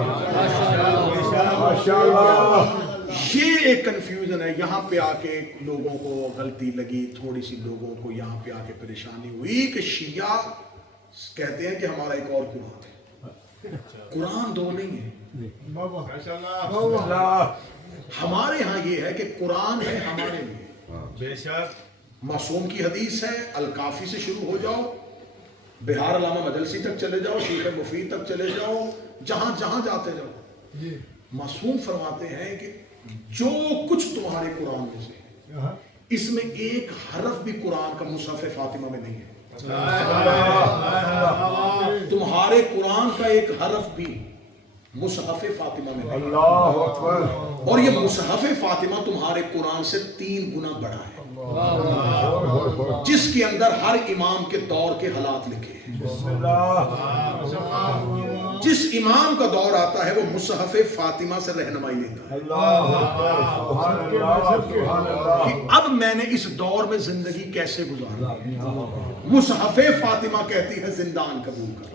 یہ ایک کنفیوژن ہے، یہاں پہ آ کے لوگوں کو غلطی لگی، تھوڑی سی لوگوں کو یہاں پہ آ کے پریشانی ہوئی کہ شیعہ کہتے ہیں کہ ہمارا ایک اور قرآن ہے۔ قرآن دو نہیں ہے، ہمارے ہاں یہ ہے کہ قرآن ہے ہمارے لیے۔ بے شک معصوم کی حدیث ہے، الکافی سے شروع ہو جاؤ، بہار علامہ مجلسی تک چلے جاؤ، شیخ مفید تک چلے جاؤ، جہاں جہاں جاتے جاؤ۔ معصوم فرماتے ہیں کہ جو کچھ تمہارے قرآن میں سے ہے اس میں ایک حرف بھی قرآن کا مصحف فاطمہ میں نہیں ہے۔ تمہارے قرآن کا ایک حرف بھی مصحف فاطمہ میں نہیں ہے، اور یہ مصحف فاطمہ تمہارے قرآن سے 3 گنا بڑا ہے، جس کے اندر ہر امام کے دور کے حالات لکھے ہیں۔ جس امام کا دور آتا ہے وہ مصحف فاطمہ سے رہنمائی لیتا ہے کہ اب میں نے اس دور میں زندگی کیسے گزارا۔ مصحف فاطمہ کہتی ہے زندان قبول کر،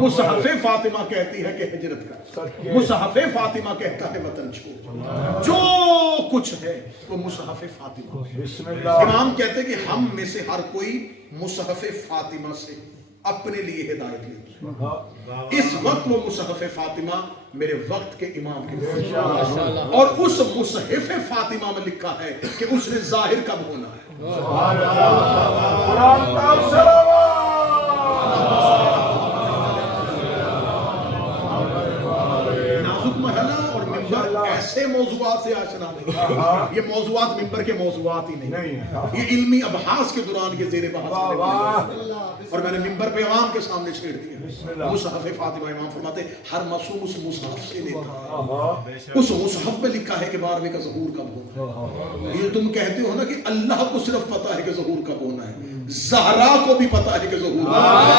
مصحف فاطمہ کہتی ہے کہ ہجرت کر، مصحف فاطمہ کہتا ہے وطن چھوڑ۔ جو کچھ ہے وہ مصحف فاطمہ ہے۔ امام کہتے ہیں کہ ہم میں سے ہر کوئی مصحف فاطمہ سے اپنے لیے ہدایت لیتے ہیں۔ اس وقت وہ مصحف فاطمہ میرے وقت کے امام کے لیے، اور اس مصحف فاطمہ میں لکھا ہے کہ اس نے ظاہر کب ہونا ہے۔ نازک مرحلہ اور ممبر ایسے موضوعات سے آشنا نہیں، یہ موضوعات ممبر کے موضوعات ہی نہیں، یہ علمی ابحاث کے دوران یہ زیر بحث، اور میں نے ممبر پہ عوام کے سامنے چھیڑ دیا۔ مصحف فاطمہ امام فرماتے ہر معصوم اس مصحف سے لیتا ہے، اس مصحف میں لکھا ہے کہ 12ویں کا ظہور کب ہونا ہے۔ یہ تم کہتے ہو نا کہ اللہ کو صرف پتا ہے کہ ظہور کب ہونا ہے، زہرا کو بھی پتا ہے کہ ظہور کب ہونا ہے۔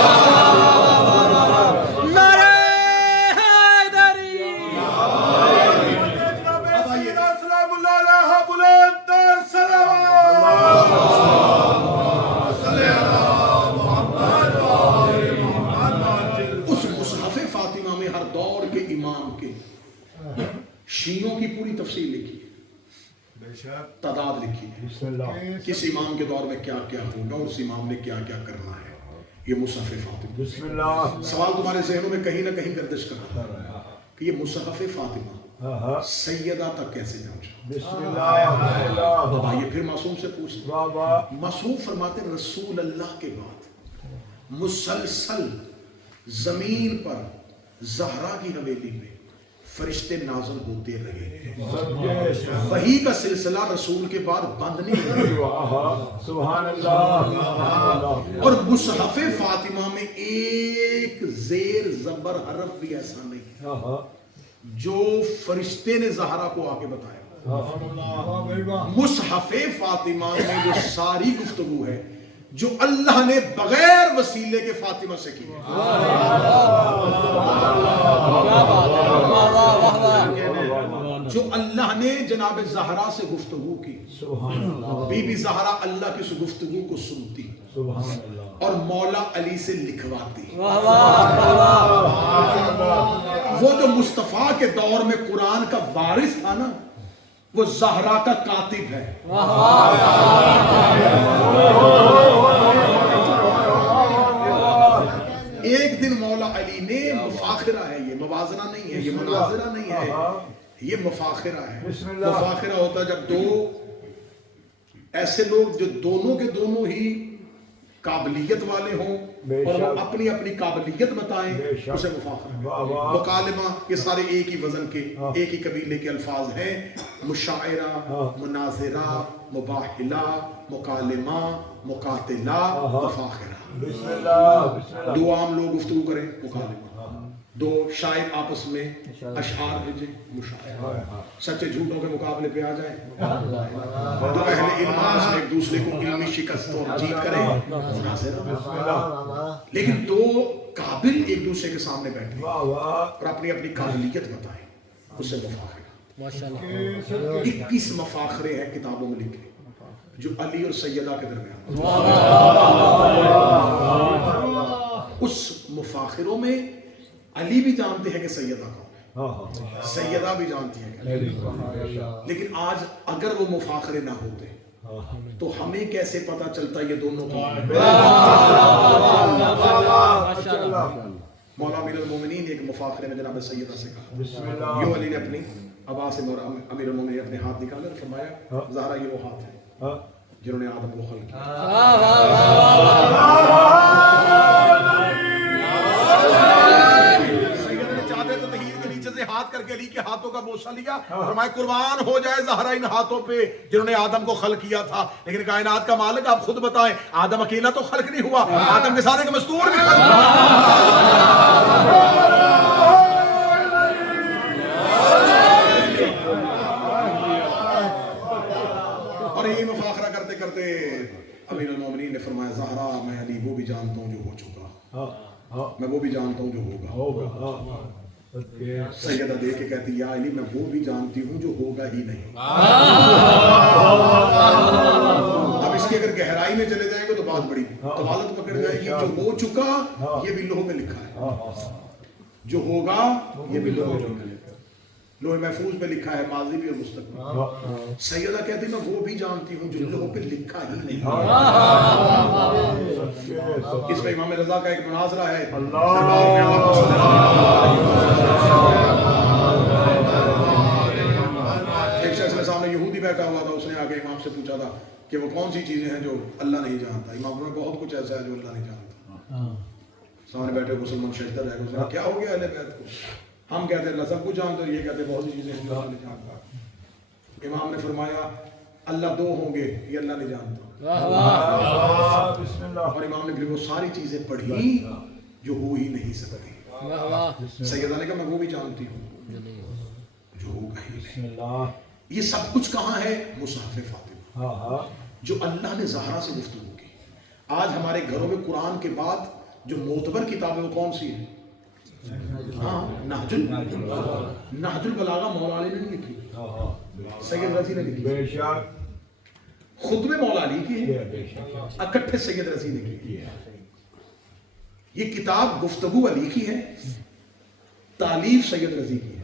بسم اللہ کس امام کے دور میں کیا کیا ہوگا اور اس امام نے کیا کیا کرنا ہے. یہ مصحف فاطمہ. بسم اللہ سوال تمہارے ذہنوں میں کہیں نہ کہیں گردش کر رہا ہے کہ یہ مصحف فاطمہ سیدہ تک کیسے پہنچا. بسم اللہ اب آئیے پھر معصوم سے پوچھتے واہ واہ معصوم فرماتے ہیں رسول اللہ کے بعد مسلسل زمین پر زہرا کی حویلی میں فرشتے نازل ہوتے رہے. وحی کا سلسلہ رسول کے بعد بند نہیں ہوا. سبحان اللہ. اور مصحف فاطمہ میں ایک زیر زبر حرف بھی ایسا نہیں جو فرشتے نے زہرا کو آ کے بتایا. مصحف فاطمہ میں جو ساری گفتگو ہے جو اللہ نے بغیر وسیلے کے فاطمہ سے کی ہے. جو اللہ نے جناب زہرا سے گفتگو کی. بی بی زہرا اللہ کی اس گفتگو کو سنتی اور مولا علی سے لکھواتی. وہ جو مصطفیٰ کے دور میں قرآن کا وارث تھا نا وہ زہرا کا کاتب ہے. ایک دن مولا علی نے مفاخرہ ہے, یہ موازنہ نہیں ہے, یہ مناظرہ نہیں ہے, یہ مفاخرہ ہے. مفاخرہ ہوتا ہے جب دو ایسے لوگ جو دونوں کے دونوں ہی قابلیت والے ہوں اور وہ اپنی اپنی قابلیت بتائیں, اسے مفاخرہ. مکالمہ یہ سارے ایک ہی وزن کے ایک ہی قبیلے کے الفاظ ہیں. مشاعرہ, مناظرہ, مباحلہ, مکالمہ, مقاتلہ, مفاخرہ. دو عام لوگ گفتگو کریں مکالمہ, دو شاعر آپس میں اشعار بھیجیں مشاعرہ, سچے جھوٹوں کے مقابلے پہ آ جائیں, دو اہل علم آپس میں ایک دوسرے کو علمی شکست اور جیت کریں مناظرہ. لیکن دو قابل ایک دوسرے کے سامنے بیٹھیں اور اپنی اپنی قابلیت بتائیں, اس سے مفاخرہ. 21 مفاخرے ہیں کتابوں میں لکھے جو علی اور سیدہ کے درمیان. اس مفاخروں میں علی بھی جانتے ہیں کہ سیدہ کون ہے, سیدہ بھی جانتی ہیں, لیکن آج اگر وہ مفاخرے نہ ہوتے تو ہمیں کیسے پتا چلتا یہ دونوں کون ہیں. مولا امیر المومنین ایک مفاخرے میں جناب سیدہ سے کہا, یوں علی نے اپنی عباس اور امیر المومنین اپنے ہاتھ نکالے اور فرمایا زہرا یہ وہ ہاتھ ہے جنہوں نے آدم کو خلق کیا. ہاتھ کر کے علی کے ہاتھوں کا بوسہ لیا, فرمایا قربان ہو جائے زہرا ان ہاتھوں پہ جنہوں نے آدم کو خلق کیا تھا. لیکن کائنات کا مالک آپ خود بتائیں, آدم اکیلا تو خلق نہیں ہوا, آدم کے ساتھ ایک مستور بھی خلق اور یہی مفاخرہ کرتے کرتے امیر المومنین نے فرمایا زہرا میں علی وہ بھی جانتا ہوں جو ہو چکا, میں وہ بھی جانتا ہوں جو ہوگا. سیدہ دیکھ کے کہتی یا علی میں وہ بھی جانتی ہوں جو ہوگا ہی نہیں. اب اس کی اگر گہرائی میں چلے جائیں گے تو بات بڑی طوالت پکڑ جائے گی. جو ہو چکا یہ بھی لوح میں لکھا ہے, جو ہوگا یہ بھی لوح میں لکھا ہے, لوح محفوظ پہ لکھا ہے, ماضی بھی اور مستقبل. سیدہ کہتی میں وہ بھی جانتی ہوں جو لوح پہ لکھا ہی نہیں. اس میں امام رضا کا ایک مناظرہ ہے. ایک شخص کے سامنے یہودی بیٹھا ہوا تھا, اس نے آگے امام سے پوچھا تھا کہ وہ کون سی چیزیں ہیں جو اللہ نہیں جانتا. امام نے بہت کچھ ایسا ہے جو اللہ نہیں جانتا. سامنے بیٹھے مسلمان شہدر ہے, اس نے کیا ہو گیا اہل بیت کو, ہم کہتے ہیں اللہ سب کچھ جانتا ہے, یہ کہتے ہیں بہت سی چیزیں ہیں جو اللہ نہیں جانتا. امام نے فرمایا اللہ دو ہوں گے یہ اللہ نہیں جانتا. اور امام نے پھر وہ ساری چیزیں پڑھی جو ہو ہی نہیں سکتی. سیدہ نے کہا میں وہ بھی جانتی ہوں جو ہوگا ہی نہیں. یہ سب کچھ کہاں ہے؟ مصحف فاطمہ جو اللہ نے زہرا سے گفتگو کی. آج ہمارے گھروں میں قرآن کے بعد جو معتبر کتاب ہے وہ کون سی ہے؟ نہج البلاغہ مولا علی نے نہیں لکھی, سید رضی نے لکھی. خطبے مولا علی کی ہے, اکٹھے سید رضی نے کی. یہ کتاب گفتگو علی کی ہے, تالیف سید رضی کی ہے.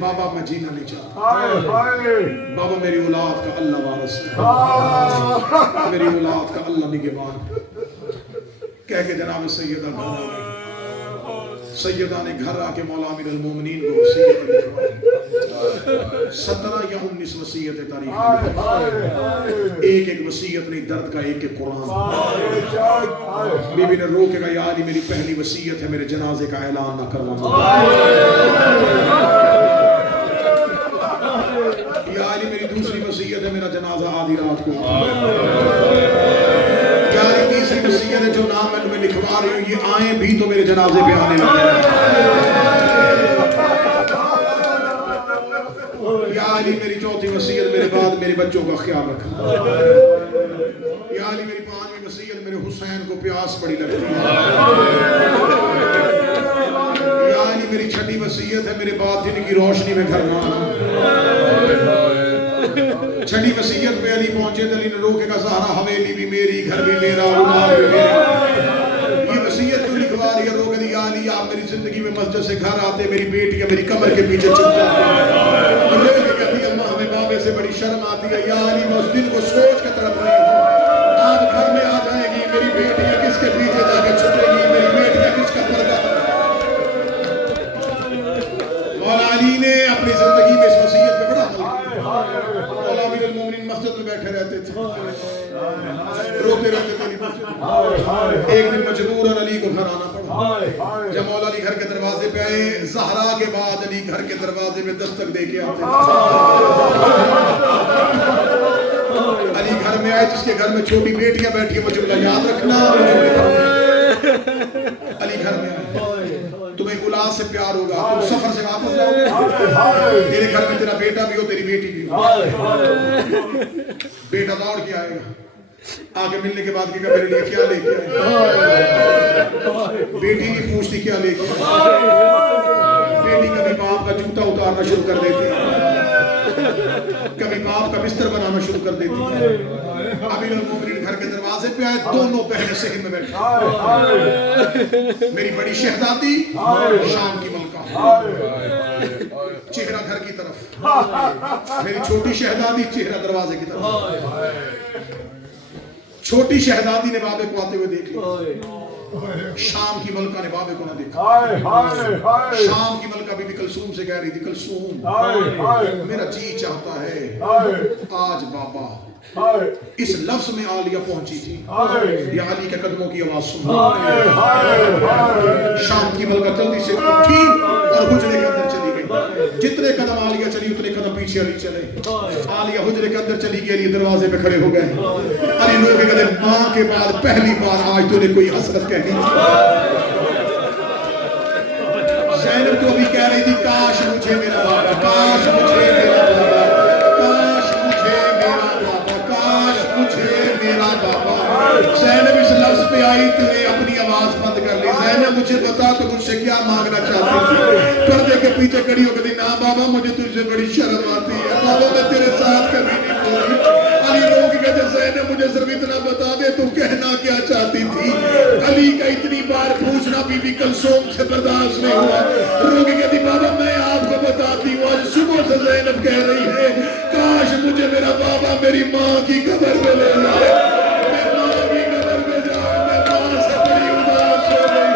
بابا میں جینا نہیں چاہتا بابا میری اولاد کا اللہ وارث ہے میری اولاد کا اللہ نگہبان کہہ کے جناب سیدہ گھر آ گئی سیدہ نے گھر آ کے مولا امیر المومنین کو وصیت لکھوائی 17 یا 19 وصیت تاریخ ایک ایک وصیت نہیں درد کا ایک ایک قرآن بی بی نے رو کے کہا یا علی میری پہلی وصیت ہے میرے جنازے کا اعلان نہ کروانا یا علی میری دوسری وصیت ہے میرا جنازہ آدھی رات کو یا علی تیسری وصیت ہے جو نام میں تمہیں لکھوا رہی ہوں یہ آئیں بھی تو میرے جنازے پہ آنے لگے یا علی میری چوتھی وصیت میرے بعد میرے بچوں کا خیال رکھنا یا علی میری پانچویں وصیت میرے حسین کو پیاس بڑی لگتی ہے یا علی میری چھٹی وصیت ہے میرے بعد دن کی روشنی میں گھر نہ آنا چھٹی وصیت پہ علی پہنچے تو علی نے رو کے کہا زہرا حویلی بھی میری گھر بھی میرا اولاد بھی میری یہ وصیت تو لکھوا رہی ہے رو کے یا علی آپ میری زندگی میں مسجد سے گھر آتے میری بیٹی میری کمر کے پیچھے چھپ جاتی رو کے کہتی ہے اماں ہمیں بابے سے بڑی شرم آتی ہے یا علی میں اس دن کو سوچ کے تڑپ رہی ہوں آپ گھر میں آ جائے گی میری بیٹی کس کے پیچھے جا کے چھپے گی میری بیٹی کس کا پردہ مولا علی نے اپنی زندگی میں اس وصیت پہ بڑا عمل کیا مولا امیر المومنین مسجد میں بیٹھے رہتے تھے روتے رہتے تھے ایک دن مجبوراً علی کو گھر آنا پڑا جب مولا علی گھر کے دروازے پہ آئے زہرا کے بعد علی گھر کے دروازے میں دستک دے کے آتے علی گھر میں آئے جس کے گھر میں چھوٹی بیٹیاں بیٹھی ہیں مجھے یاد رکھنا علی گھر میں آئے تمہیں اولاد سے پیار ہوگا تم سفر سے واپس جاؤ گے تیرے گھر میں تیرا بیٹا بھی ہو تیری بیٹی بھی ہو بیٹا دوڑ کے آئے گا آگے ملنے کے بعد کہ میرے لیے کیا لے کے آئے بیٹی نہیں پوچھتی کیا لے کے آئے بیٹی کبھی باپ کا جوتا اتارنا شروع کر دیتی کبھی باپ کا بستر بنانا شروع کر دیتی امیر المومنین گھر کے دروازے پہ آئے دونوں بہنیں صحن میں بیٹھے میری بڑی شہزادی شام کی ملکہ چہرہ گھر کی طرف میری چھوٹی شہزادی چہرہ دروازے کی طرف چھوٹی شہزادی نے بابے کو آتے ہوئے دیکھ لیا شام کی ملکہ نے بابے کو نہ دیکھا شام کی ملکہ بی بی کلثوم سے کہہ رہی تھی کلثوم میرا جی چاہتا ہے آج بابا اس لفظ میں عالیہ پہنچی تھی یا علی کے قدموں کی آواز سن شام کی ملکہ جلدی سے اٹھی اور حجرے کے اندر چلی گئی جتنے قدم عالیہ چلی اتنے قدم پیچھے علی چلے عالیہ حجرے کے اندر چلی گئی علی دروازے پہ کھڑے ہو گئے علی لوگ کہتے ماں کے بعد پہلی بار آج تو نے کوئی حسرت کہنی تھی زینب تو ابھی کہہ رہی تھی کاش مجھے میرا بابا کاش مجھے میرا بابا کاش مجھے میرا بابا کاش مجھے میرا بابا زینب اس لفظ پہ آئی تو نے اپنی آواز بند کر لی زینب مجھے بتا تو مجھ سے کیا مانگنا چاہتی تھی پردے کے پیچھے کڑی ہو گئی نا بابا مجھے تجھ سے بڑی شرم آتی ہے بابا میں تیرے ساتھ کبھی نہیں بولی علی لوگ کہتے زینب مجھے صرف اتنا بتا دے تو کہنا کیا چاہتی تھی علی کا اتنی بار پوچھنا بی بی کلثوم سے برداشت نہیں ہوا روگی کہتی بابا میں آپ کو بتاتی ہوں آج صبح سے زینب کہہ رہی ہے کاش مجھے میرا بابا میری ماں کی قبر پہ لے جائے میں ماں کی قبر پہ جاؤں میں ماں سے بڑی اداس ہو گئی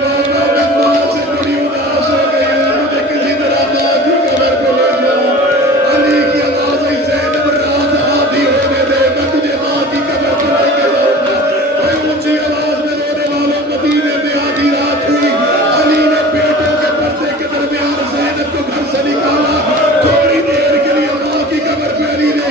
بابا میں ماں سے بڑی اداس ہو گئی مجھے کسی طرح ماں کی قبر پہ لے جاؤں علی کی آواز ہے زینب رات آدھی ہونے دے میں تجھے ماں کی قبر پہ لے کے جاؤں گا میں اونچی آواز میں رونے والا مدینے میں آدھی رات ہوئی علی نے بیٹوں کے پردے کے درمیان زینب کو گھر سے نکالا تھوڑی دیر کے لیے ماں کی قبر پہ علی نے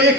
1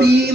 3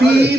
3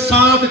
7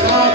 7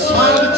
7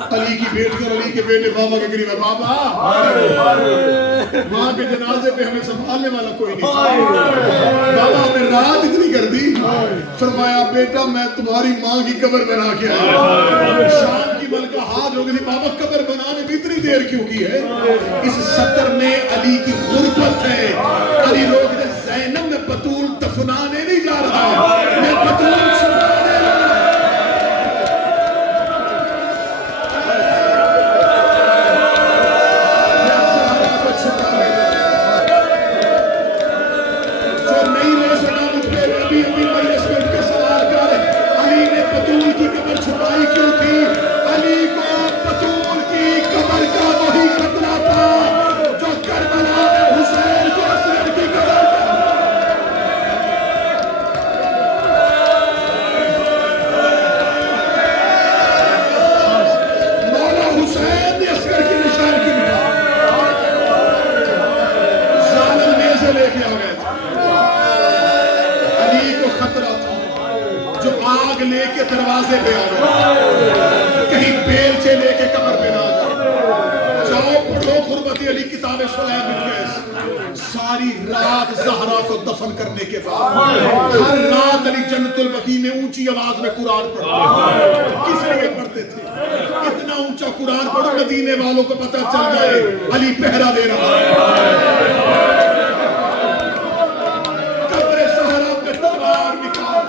علی کی بیٹی اور علی کے بیٹے بابا کے قریب ہے. بابا ماں کے جنازے پہ ہمیں سنبھالنے والا کوئی نہیں تھا. بابا ہمیں رات اتنی کر دی. فرمایا بیٹا میں تمہاری ماں کی قبر بنا کے آیا. شام کی ملکہ ہاتھ ہو گئی تھی. بابا قبر بنانے میں اتنی دیر کیوں کی ہے؟ اس سطر میں علی کی غربت ہے. علی روک دے زینب میں بطول دفنانے نہیں جا رہا, میں بطول چھپانے جا رہا. لے کے دروازے پہ آ گئے, کہیں بیلچے لے کے قبر پہ نہ آ. جاؤ پڑھو غربت علی کتاب سلیمان بن قیس. ساری رات زہرا کو دفن کرنے کے بعد ہر رات علی جنت البقیع میں اونچی آواز میں قرآن پڑھتے. کس لیے پڑھتے تھے؟ اتنا اونچا قرآن پڑھو مدینے والوں کو پتہ چل جائے علی پہرا دے رہا ہے. قبر زہرا پہ تلوار نکال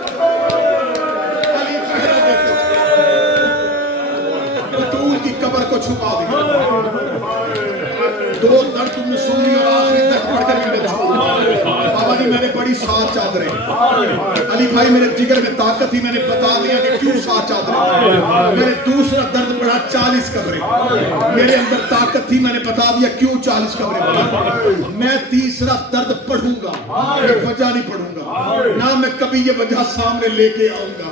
قبر کو چھپا دیا. دو درد تم نے سنی اور آخری تک پڑھ کر بھی بابا جی میں نے بڑی 7 چادریں. علی بھائی میرے جگر میں طاقت تھی, میں نے بتا دیا کہ کیوں 7 چادریں. میں نے دوسرا درد پڑھا 40 قبریں. میرے اندر طاقت تھی, میں نے بتا دیا کیوں 40 قبریں پڑھا. میں تیسرا درد پڑھوں گا, وجہ نہیں پڑھوں گا, نہ میں کبھی یہ وجہ سامنے لے کے آؤں گا.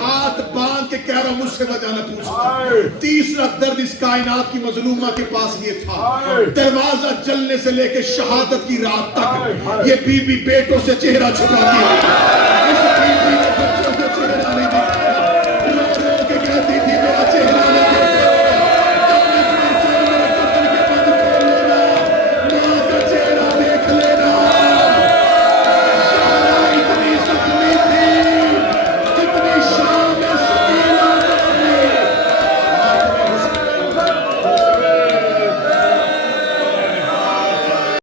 ہاتھ باندھ کے کہہ رہا ہوں مجھ سے وجہ نہ پوچھنا. تیسرا درد اس کائنات کی مظلومہ کے پاس یہ تھا, دروازہ جلنے سے لے کے شہادت کی رات تک یہ بی بی بیٹوں سے چہرہ چھپاتی ہے.